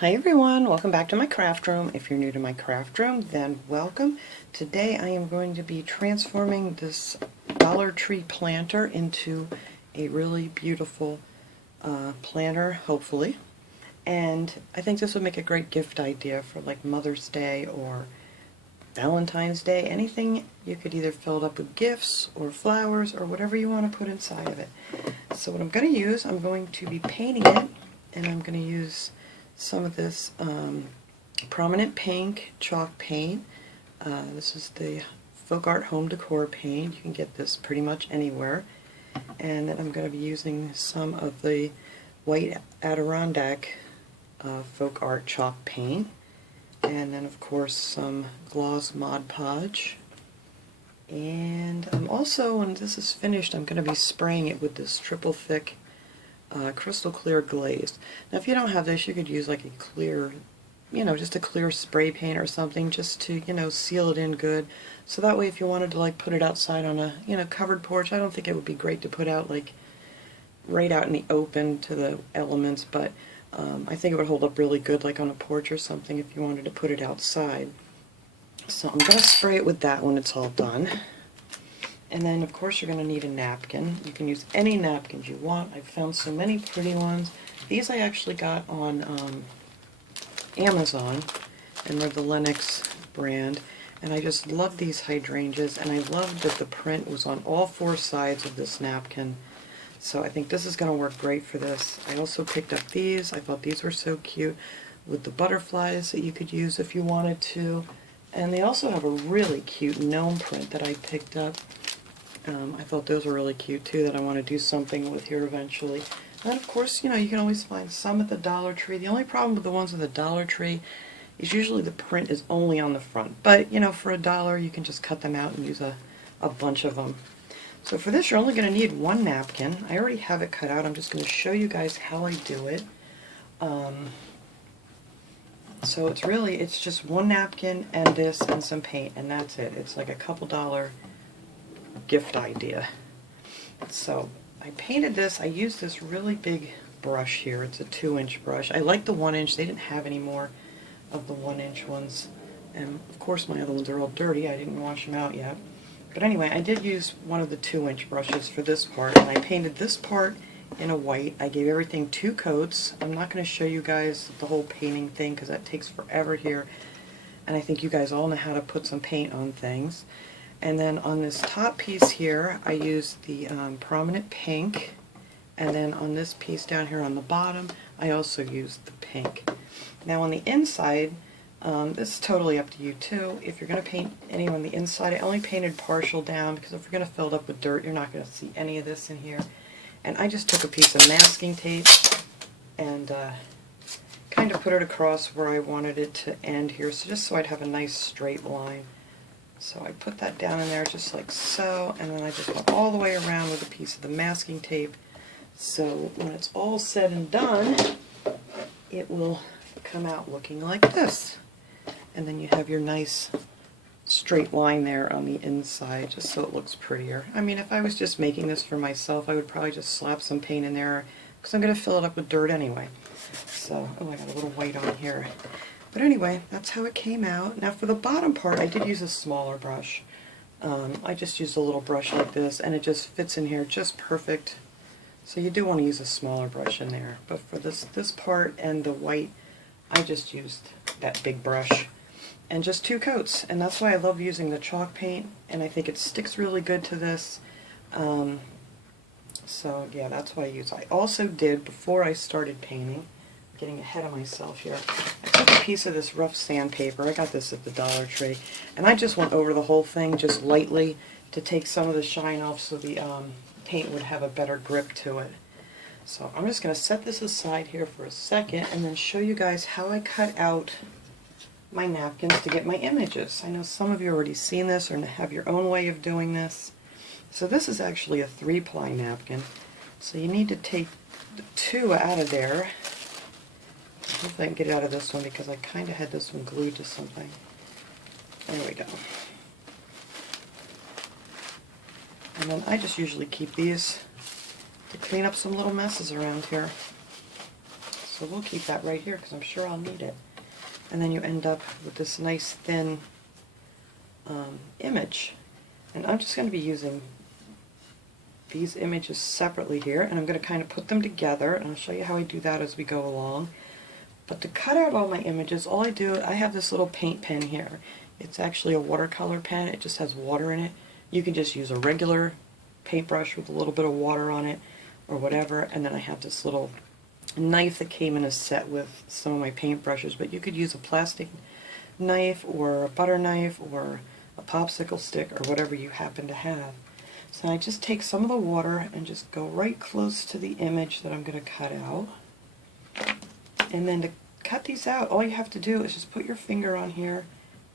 Hi everyone, welcome back to my craft room. If you're new to my craft room, then welcome. Today I am going to be transforming this Dollar Tree planter into a really beautiful planter, hopefully. And I think this would make a great gift idea for like Mother's Day or Valentine's Day. Anything you could either fill it up with gifts or flowers or whatever you want to put inside of it. So what I'm going to use, I'm going to be painting it, and I'm going to use some of this prominent pink chalk paint. This is the Folk Art Home Decor paint. You can get this pretty much anywhere. And then I'm going to be using some of the white Adirondack Folk Art chalk paint. And then of course some gloss Mod Podge. And I'm also, when this is finished, I'm going to be spraying it with this triple thick crystal clear glaze. Now if you don't have this, you could use like a clear, just a clear spray paint or something, just to, seal it in good. So that way if you wanted to like put it outside on a, covered porch, I don't think it would be great to put out like right out in the open to the elements, but I think it would hold up really good like on a porch or something if you wanted to put it outside. So I'm going to spray it with that when it's all done. And then of course you're going to need a napkin. You can use any napkins you want. I've found so many pretty ones. These I actually got on Amazon, and they're the Lennox brand. And I just love these hydrangeas, and I love that the print was on all four sides of this napkin. So I think this is going to work great for this. I also picked up these. I thought these were so cute with the butterflies that you could use if you wanted to. And they also have a really cute gnome print that I picked up. I thought those were really cute too, that I want to do something with here eventually. And then of course, you can always find some at the Dollar Tree. The only problem with the ones at the Dollar Tree is usually the print is only on the front. But, for $1 you can just cut them out and use a bunch of them. So for this you're only going to need one napkin. I already have it cut out. I'm just going to show you guys how I do it. So it's just one napkin and this and some paint, and that's it. It's like a couple dollar gift idea. So I painted this. I used this really big brush here. It's a 2-inch brush. I like the 1-inch. They didn't have any more of the 1-inch ones, and of course my other ones are all dirty. I didn't wash them out yet. But anyway, I did use one of the 2-inch brushes for this part, and I painted this part in a white. I gave everything 2 coats. I'm not going to show you guys the whole painting thing because that takes forever here, and I think you guys all know how to put some paint on things. And then on this top piece here, I used the prominent pink, and then on this piece down here on the bottom, I also used the pink. Now on the inside, this is totally up to you too. If you're going to paint any on the inside, I only painted partial down because if we're going to fill it up with dirt, you're not going to see any of this in here. And I just took a piece of masking tape and kind of put it across where I wanted it to end here, so just so I'd have a nice straight line. So I put that down in there just like so, and then I just went all the way around with a piece of the masking tape. So when it's all said and done, it will come out looking like this. And then you have your nice straight line there on the inside, just so it looks prettier. I mean, if I was just making this for myself, I would probably just slap some paint in there, because I'm going to fill it up with dirt anyway. So, oh, I got a little white on here. But anyway, that's how it came out. Now for the bottom part, I did use a smaller brush. I just used a little brush like this, and it just fits in here just perfect. So you do want to use a smaller brush in there. But for this part and the white, I just used that big brush. And just 2 coats. And that's why I love using the chalk paint, and I think it sticks really good to this. So yeah, that's what I use. I also did, before I started painting, getting ahead of myself here, I took a piece of this rough sandpaper. I got this at the Dollar Tree, and I just went over the whole thing just lightly to take some of the shine off so the paint would have a better grip to it. So I'm just going to set this aside here for a second and then show you guys how I cut out my napkins to get my images. I know some of you already seen this or have your own way of doing this. So this is actually a 3-ply napkin. So you need to take the 2 out of there. Hopefully I can get it out of this one because I kind of had this one glued to something. There we go. And then I just usually keep these to clean up some little messes around here. So we'll keep that right here because I'm sure I'll need it. And then you end up with this nice thin image. And I'm just going to be using these images separately here, and I'm going to kind of put them together, and I'll show you how I do that as we go along. But to cut out all my images, all I do, I have this little paint pen here. It's actually a watercolor pen. It just has water in it. You can just use a regular paintbrush with a little bit of water on it or whatever, and then I have this little knife that came in a set with some of my paintbrushes, but you could use a plastic knife or a butter knife or a popsicle stick or whatever you happen to have. So I just take some of the water and just go right close to the image that I'm going to cut out. And then to cut these out, all you have to do is just put your finger on here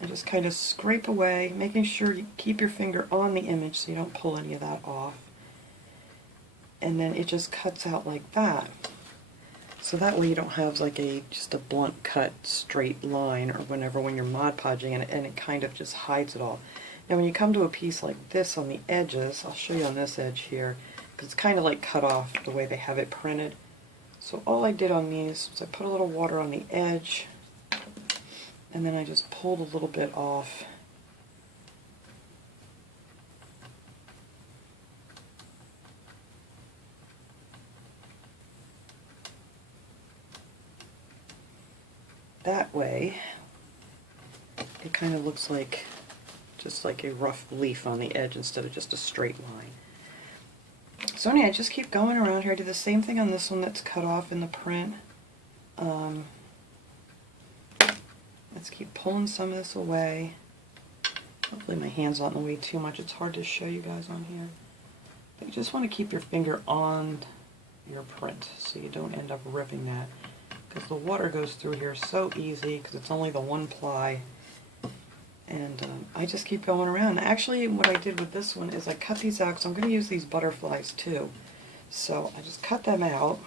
and just kind of scrape away, making sure you keep your finger on the image so you don't pull any of that off. And then it just cuts out like that. So that way you don't have like just a blunt cut straight line or whenever when you're Mod Podging, and it kind of just hides it all. Now when you come to a piece like this on the edges, I'll show you on this edge here, because it's kind of like cut off the way they have it printed. So all I did on these was I put a little water on the edge, and then I just pulled a little bit off. That way, it kind of looks like just like a rough leaf on the edge instead of just a straight line. So anyway, I just keep going around here. I do the same thing on this one that's cut off in the print. Let's keep pulling some of this away. Hopefully my hand's not in the way too much. It's hard to show you guys on here. But you just want to keep your finger on your print so you don't end up ripping that. Because the water goes through here so easy because it's only the one ply. And I just keep going around. Actually, what I did with this one is I cut these out because I'm going to use these butterflies too. So I just cut them out.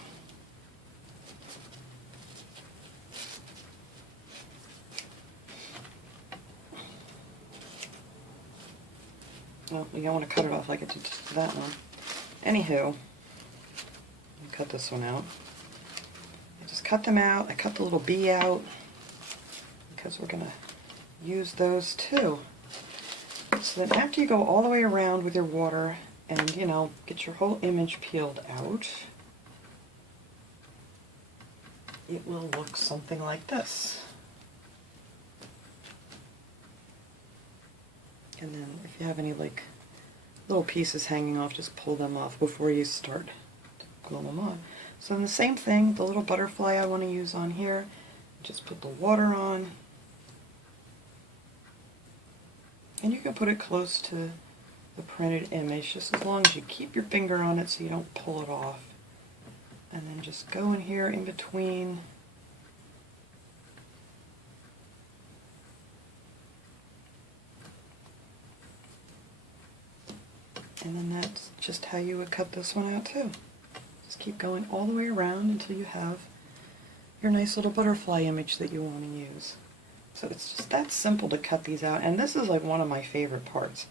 Well, you don't want to cut it off like I did to that one. Anywho, cut this one out. I just cut them out. I cut the little bee out because we're going to use those too. So then after you go all the way around with your water and, you know, get your whole image peeled out, it will look something like this. And then if you have any like little pieces hanging off, just pull them off before you start to glue them on. So then the same thing, the little butterfly I want to use on here, just put the water on. And you can put it close to the printed image, just as long as you keep your finger on it so you don't pull it off. And then just go in here in between. And then that's just how you would cut this one out too. Just keep going all the way around until you have your nice little butterfly image that you want to use. So it's just that simple to cut these out, and this is like one of my favorite parts.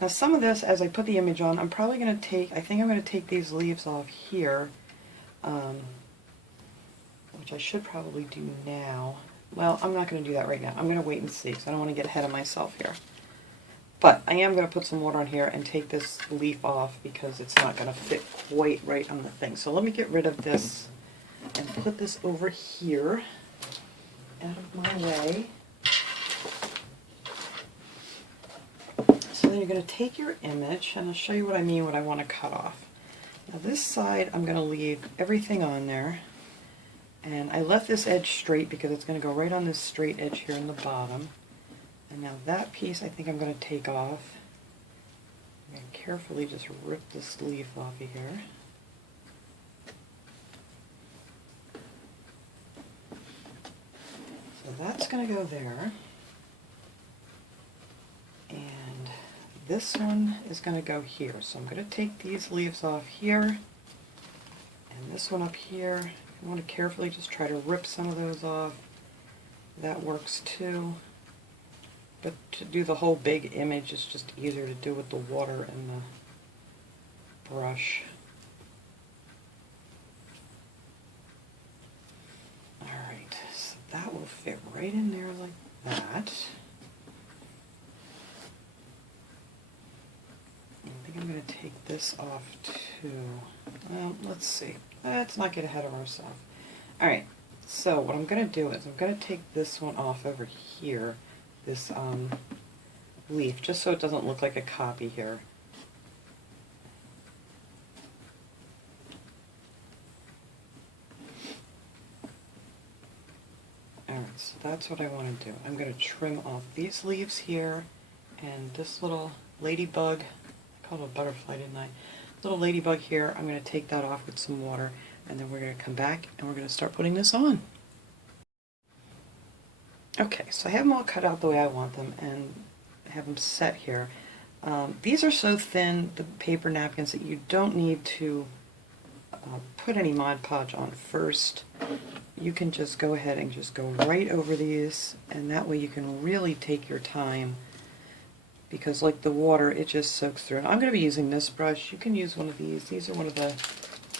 Now some of this, as I put the image on, I'm probably going to take, I think I'm going to take these leaves off here, which I should probably do now. Well, I'm not going to do that right now. I'm going to wait and see, because I don't want to get ahead of myself here. But I am going to put some water on here and take this leaf off because it's not going to fit quite right on the thing. So let me get rid of this and put this over here out of my way. So then you're going to take your image, and I'll show you what I mean, what I want to cut off. Now this side I'm going to leave everything on there, and I left this edge straight because it's going to go right on this straight edge here in the bottom. And now that piece I think I'm going to take off. I'm going to carefully just rip this leaf off of here. So that's going to go there. And this one is going to go here. So I'm going to take these leaves off here, and this one up here. You want to carefully just try to rip some of those off. That works too. But to do the whole big image is just easier to do with the water and the brush. fit right in there like that. I think I'm going to take this off too. Well, let's see. Let's not get ahead of ourselves. Alright, so what I'm going to do is I'm going to take this one off over here, this leaf, just so it doesn't look like a copy here. Alright, so that's what I want to do. I'm going to trim off these leaves here, and this little ladybug, I called it a butterfly, didn't I? Little ladybug here, I'm going to take that off with some water, and then we're going to come back and we're going to start putting this on. Okay, so I have them all cut out the way I want them, and I have them set here. These are so thin, the paper napkins, that you don't need to put any Mod Podge on first. You can just go ahead and just go right over these, and that way you can really take your time, because like the water, it just soaks through. I'm going to be using this brush. You can use one of these. These are one of the,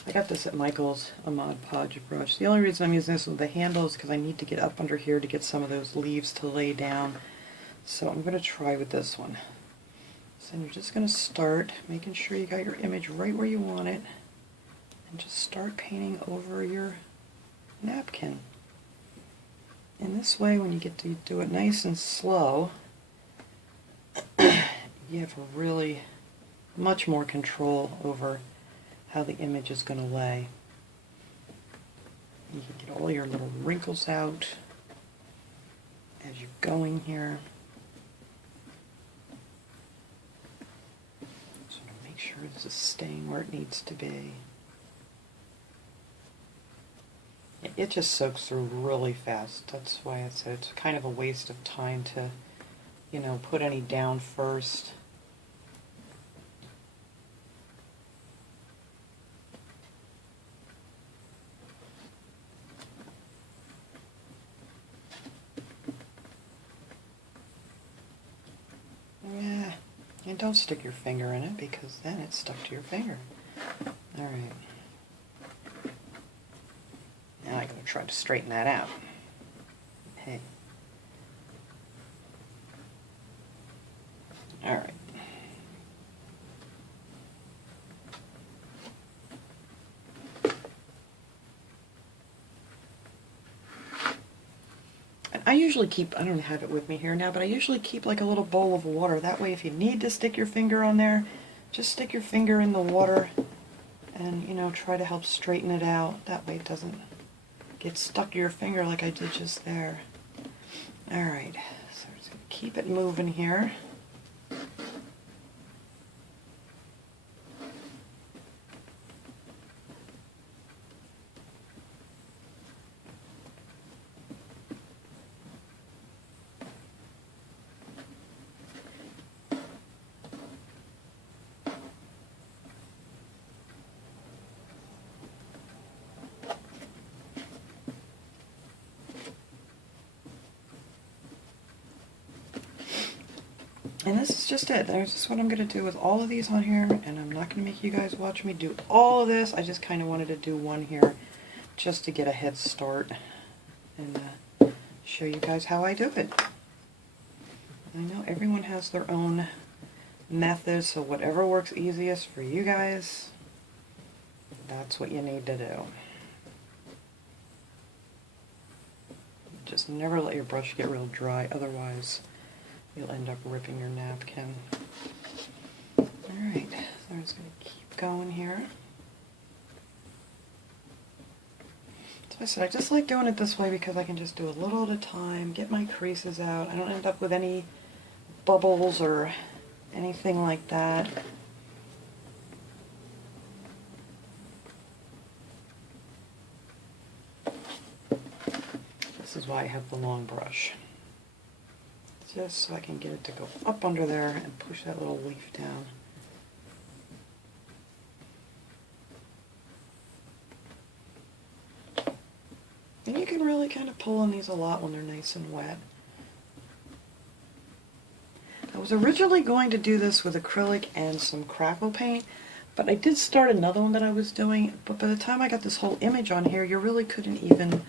I got this at Michael's, a Mod Podge brush. The only reason I'm using this with the handle is because I need to get up under here to get some of those leaves to lay down. So I'm going to try with this one. So you're just going to start making sure you got your image right where you want it, and just start painting over your napkin. And this way, when you get to do it nice and slow, you have really much more control over how the image is going to lay. You can get all your little wrinkles out as you're going here. So make sure this is staying where it needs to be. It just soaks through really fast. That's why I said it's kind of a waste of time to, you know, put any down first. Yeah, and don't stick your finger in it, because then it's stuck to your finger. Alright. Now I'm going to try to straighten that out. Hey. Alright. And I usually keep, I don't have it with me here now, but I usually keep like a little bowl of water. That way if you need to stick your finger on there, just stick your finger in the water and, you know, try to help straighten it out. That way it doesn't get stuck to your finger like I did just there. Alright, so I'm just going to keep it moving here. And this is just it. There's just what I'm going to do with all of these on here, and I'm not going to make you guys watch me do all of this. I just kind of wanted to do one here just to get a head start and show you guys how I do it. I know everyone has their own method, so whatever works easiest for you guys, that's what you need to do. Just never let your brush get real dry, otherwise you'll end up ripping your napkin. Alright, so I'm just going to keep going here. So I said, I just like doing it this way because I can just do a little at a time, get my creases out. I don't end up with any bubbles or anything like that. This is why I have the long brush. Just so I can get it to go up under there and push that little leaf down. And you can really kind of pull on these a lot when they're nice and wet. I was originally going to do this with acrylic and some crackle paint, but I did start another one that I was doing, but by the time I got this whole image on here, you really couldn't even,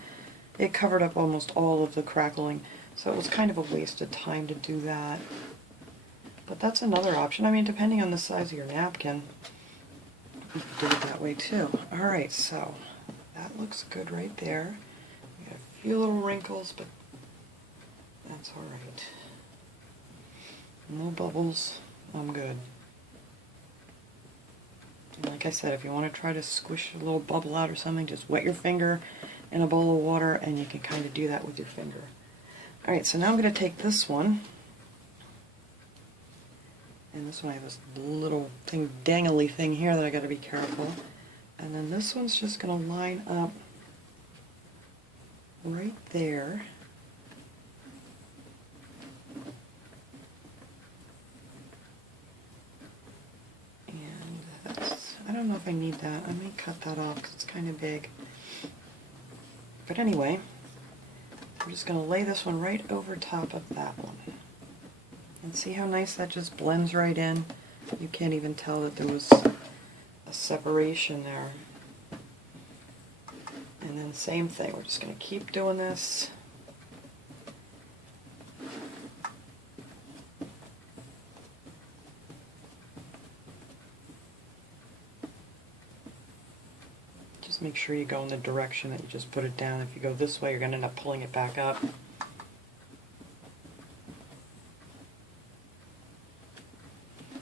it covered up almost all of the crackling, so it was kind of a waste of time to do that. But that's another option. I mean, depending on the size of your napkin, you can do it that way too. Alright, so that looks good right there. We got a few little wrinkles, but that's alright. No bubbles. I'm good. And like I said, if you want to try to squish a little bubble out or something, just wet your finger in a bowl of water and you can kind of do that with your finger. Alright, so now I'm going to take this one. And this one I have this little thing, dangly thing here that I got to be careful. And then this one's just going to line up right there. I don't know if I need that. I may cut that off because it's kind of big. But anyway, I'm just going to lay this one right over top of that one. And see how nice that just blends right in? You can't even tell that there was a separation there. And then same thing, we're just going to keep doing this. Make sure you go in the direction that you just put it down. If you go this way, you're going to end up pulling it back up.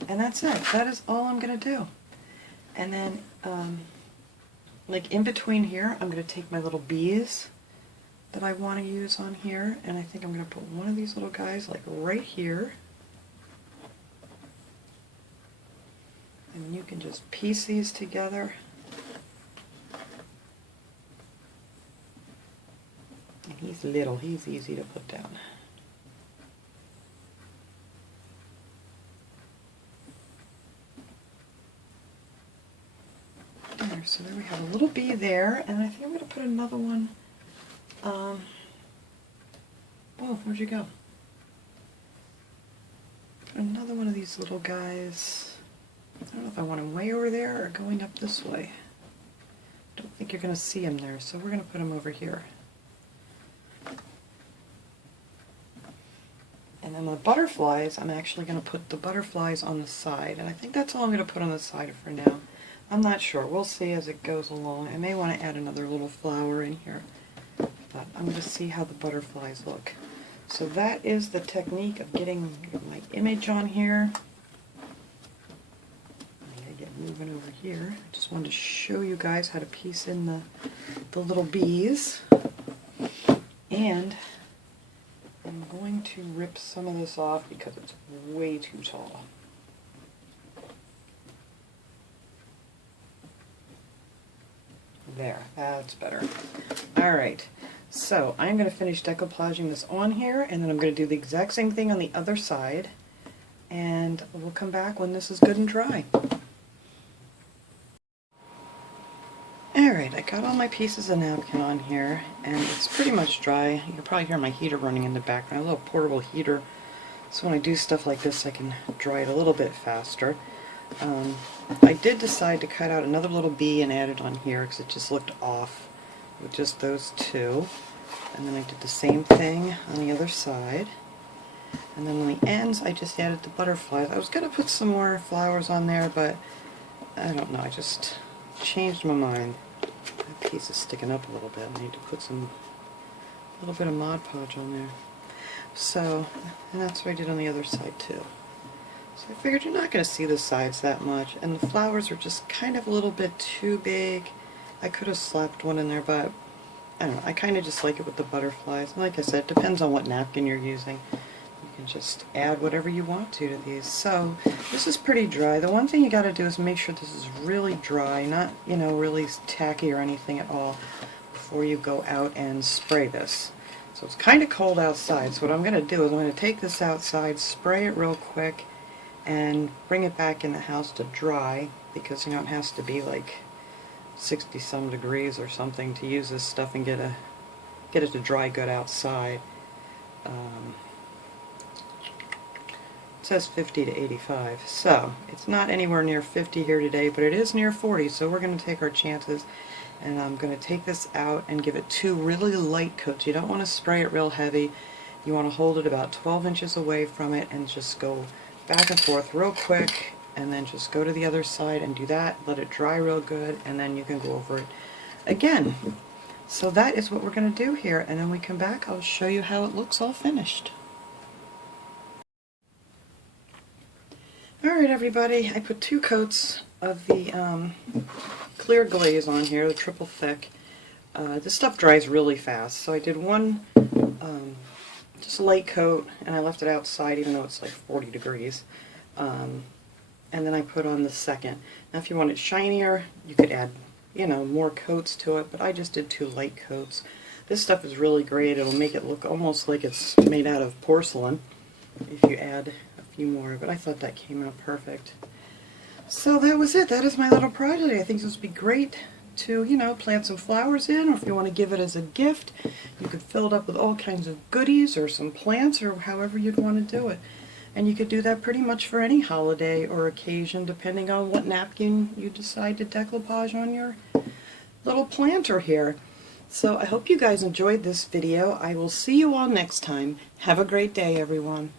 And that's it. That is all I'm going to do. And then, like in between here, I'm going to take my little bees that I want to use on here, and I think I'm going to put one of these little guys like right here. And you can just piece these together. He's little, he's easy to put down. There, so there we have a little bee there, and I think I'm going to put another one. Oh, where'd you go? Put another one of these little guys. I don't know if I want him way over there or going up this way. I don't think you're going to see him there, so we're going to put him over here. And then the butterflies, I'm actually going to put the butterflies on the side, and I think that's all I'm going to put on the side for now. I'm not sure. We'll see as it goes along. I may want to add another little flower in here, but I'm going to see how the butterflies look. So that is the technique of getting my image on here. I gotta get moving over here. I just wanted to show you guys how to piece in the little bees. And I'm going to rip some of this off because it's way too tall. There, that's better. Alright, so I'm going to finish decoupaging this on here, and then I'm going to do the exact same thing on the other side, and we'll come back when this is good and dry. Alright, I got all my pieces of napkin on here, and it's pretty much dry. You can probably hear my heater running in the background, a little portable heater, so when I do stuff like this I can dry it a little bit faster. I did decide to cut out another little bee and add it on here because it just looked off with just those two. And then I did the same thing on the other side. And then on the ends I just added the butterflies. I was going to put some more flowers on there, but I don't know, I just changed my mind. That piece is sticking up a little bit. I need to put a little bit of Mod Podge on there. So, and that's what I did on the other side too. So I figured you're not going to see the sides that much, and the flowers are just kind of a little bit too big. I could have slapped one in there, but I don't know, I kind of just like it with the butterflies. And like I said, it depends on what napkin you're using. You can just add whatever you want to these. So this is pretty dry. The one thing you got to do is make sure this is really dry, not, you know, really tacky or anything at all, before you go out and spray this. So it's kind of cold outside, so what I'm going to do is I'm going to take this outside, spray it real quick, and bring it back in the house to dry, because you know it has to be like 60 some degrees or something to use this stuff and get it to dry good outside. It says 50 to 85, so it's not anywhere near 50 here today, but it is near 40, so we're going to take our chances And I'm going to take this out and give it 2 really light coats. You don't want to spray it real heavy. You want to hold it about 12 inches away from it and just go back and forth real quick, and then just go to the other side and do that. Let it dry real good, and then you can go over it again. So that is what we're going to do here, and then we come back, I'll show you how it looks all finished. Alright everybody, I put 2 coats of the clear glaze on here, the triple thick. This stuff dries really fast, so I did one just a light coat, and I left it outside even though it's like 40 degrees. And then I put on the second. Now if you want it shinier, you could add, you know, more coats to it, but I just did 2 light coats. This stuff is really great. It'll make it look almost like it's made out of porcelain if you add a few more, but I thought that came out perfect. So that was it. That is my little project. I think this would be great to, you know, plant some flowers in, or if you want to give it as a gift, you could fill it up with all kinds of goodies or some plants or however you'd want to do it. And you could do that pretty much for any holiday or occasion, depending on what napkin you decide to decoupage on your little planter here. So I hope you guys enjoyed this video. I will see you all next time. Have a great day, everyone.